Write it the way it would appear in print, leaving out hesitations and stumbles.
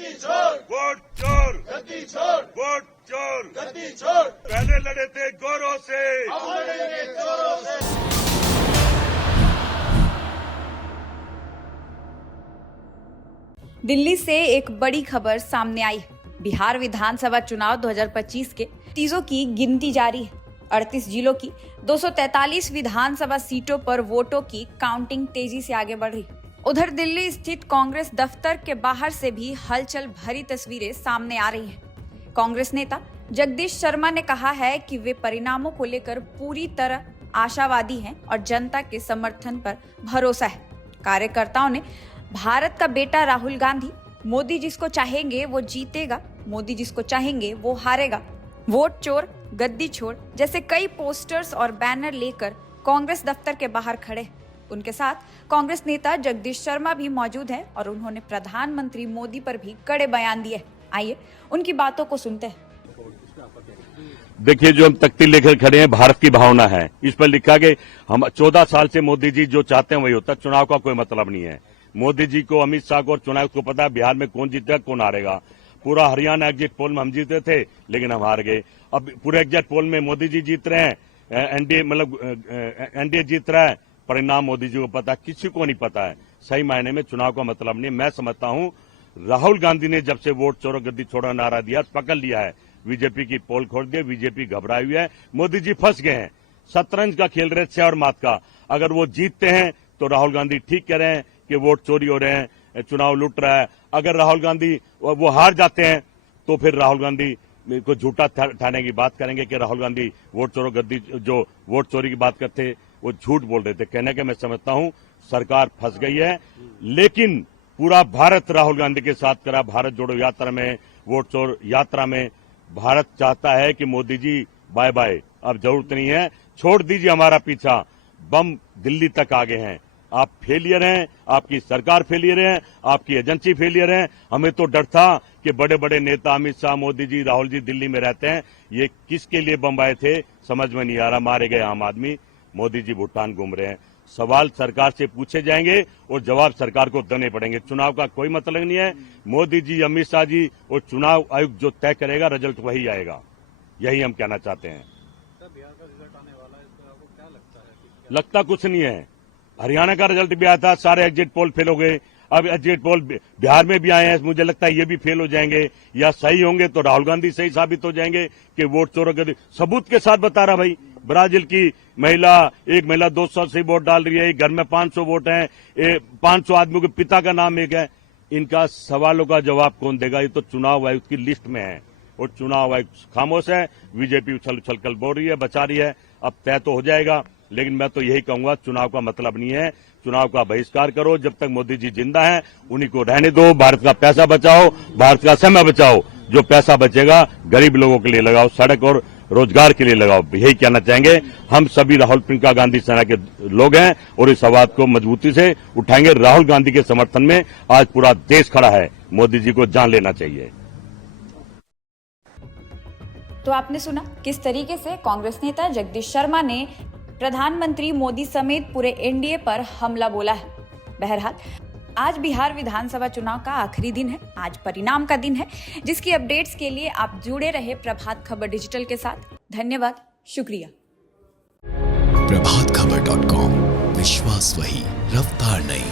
गद्दी छोड़, वोट चोर, गद्दी छोड़, वोट चोर, गद्दी छोड़, पहले लड़े थे गोरों से, अब लड़ेंगे जोरों से। दिल्ली से एक बड़ी खबर सामने आई है। बिहार विधानसभा चुनाव 2025 के नतीजों की गिनती जारी है। 38 जिलों की 243 विधानसभा सीटों पर वोटों की काउंटिंग तेजी से आगे बढ़ रही। उधर दिल्ली स्थित कांग्रेस दफ्तर के बाहर से भी हलचल भरी तस्वीरें सामने आ रही हैं। कांग्रेस नेता जगदीश शर्मा ने कहा है कि वे परिणामों को लेकर पूरी तरह आशावादी हैं और जनता के समर्थन पर भरोसा है। कार्यकर्ताओं ने भारत का बेटा राहुल गांधी, मोदी जिसको चाहेंगे वो जीतेगा, मोदी जिसको चाहेंगे वो हारेगा, वोट चोर, गद्दी छोड़ जैसे कई पोस्टर्स और बैनर लेकर कांग्रेस दफ्तर के बाहर खड़े। उनके साथ कांग्रेस नेता जगदीश शर्मा भी मौजूद हैं और उन्होंने प्रधानमंत्री मोदी पर भी कड़े बयान दिए। आइए उनकी बातों को सुनते हैं। देखिए, जो हम तख्ती लेकर खड़े हैं, भारत की भावना है। इस पर लिखा कि हम 14 साल से मोदी जी जो चाहते हैं वही होता है। चुनाव का कोई मतलब नहीं है। मोदी जी को, अमित शाह को और चुनाव को पता है बिहार में कौन जीतेगा, कौन हारेगा। पूरा हरियाणा एग्जिट पोल में हम जीते थे, लेकिन हम हार गए। अब पूरे एग्जिट पोल में मोदी जी जीत रहे हैं, एनडीए जीत रहा है। परिणाम मोदी जी को पता है, किसी को नहीं पता है। सही मायने में चुनाव का मतलब नहीं। मैं समझता हूं राहुल गांधी ने जब से वोट चोरो गद्दी छोड़ो नारा दिया, पकड़ लिया है। बीजेपी की पोल खोल दी, बीजेपी घबराई हुई है। मोदी जी फंस गए हैं। शतरंज का खेल रहे, छह और मात का। अगर वो जीतते हैं तो राहुल गांधी ठीक कह रहे हैं कि वोट चोरी हो रहे हैं, चुनाव लूट रहा है। अगर राहुल गांधी वो हार जाते हैं तो फिर राहुल गांधी को झूठा ठाने की बात करेंगे कि राहुल गांधी वोट चोरो गद्दी जो वोट चोरी की बात करते वो झूठ बोल रहे थे। कहने के मैं समझता हूं सरकार फंस गई है, लेकिन पूरा भारत राहुल गांधी के साथ करा। भारत जोड़ो यात्रा में, वोट चोर यात्रा में भारत चाहता है कि मोदी जी बाय बाय, अब जरूरत नहीं है, छोड़ दीजिए हमारा पीछा। बम दिल्ली तक आ गए हैं। आप फेलियर हैं, आपकी सरकार फेलियर है, आपकी एजेंसी फेलियर है। हमें तो डर था कि बड़े बड़े नेता अमित शाह, मोदी जी, राहुल जी दिल्ली में रहते हैं। ये किसके लिए बम आए थे समझ में नहीं आ रहा। मारे गए आम आदमी, मोदी जी भूटान घूम रहे हैं। सवाल सरकार से पूछे जाएंगे और जवाब सरकार को देने पड़ेंगे। चुनाव का कोई मतलब नहीं है। मोदी जी, अमित शाह जी और चुनाव आयोग जो तय करेगा रिजल्ट वही आएगा। यही हम कहना चाहते हैं। बिहार का रिजल्ट आने वाला है, इस पर आपको क्या लगता है? लगता कुछ नहीं है। हरियाणा का रिजल्ट भी आया था, सारे एग्जिट पोल फेल हो गए। अब एग्जिट पोल बिहार में भी आए हैं, मुझे लगता है ये भी फेल हो जाएंगे। या सही होंगे तो राहुल गांधी सही साबित हो जाएंगे कि वोट चोर गद्दी। सबूत के साथ बता रहा भाई। ब्राजील की एक महिला 200 से वोट डाल रही है, घर में 500 वोट हैं, 500 आदमियों के पिता का नाम एक है। इनका सवालों का जवाब कौन देगा? ये तो चुनाव आयोग की लिस्ट में है और चुनाव आयोग खामोश है। बीजेपी उछल उछल कर बोल रही है, बचा रही है। अब तय तो हो जाएगा, लेकिन मैं तो यही कहूंगा चुनाव का मतलब नहीं है। चुनाव का बहिष्कार करो। जब तक मोदी जी जिंदा हैं उन्हीं को रहने दो। भारत का पैसा बचाओ, भारत का समय बचाओ। जो पैसा बचेगा गरीब लोगों के लिए लगाओ, सड़क और रोजगार के लिए लगाओ। यही कहना चाहेंगे। हम सभी राहुल प्रियंका गांधी सेना के लोग हैं और इस आवाज को मजबूती से उठाएंगे। राहुल गांधी के समर्थन में आज पूरा देश खड़ा है। मोदी जी को जान लेना चाहिए। तो आपने सुना किस तरीके से कांग्रेस नेता जगदीश शर्मा ने प्रधानमंत्री मोदी समेत पूरे एनडीए पर हमला बोला है। बहरहाल आज बिहार विधानसभा चुनाव का आखिरी दिन है। आज परिणाम का दिन है, जिसकी अपडेट्स के लिए आप जुड़े रहे प्रभात खबर डिजिटल के साथ। धन्यवाद, शुक्रिया। प्रभातखबर.com, विश्वास वही, रफ्तार नहीं।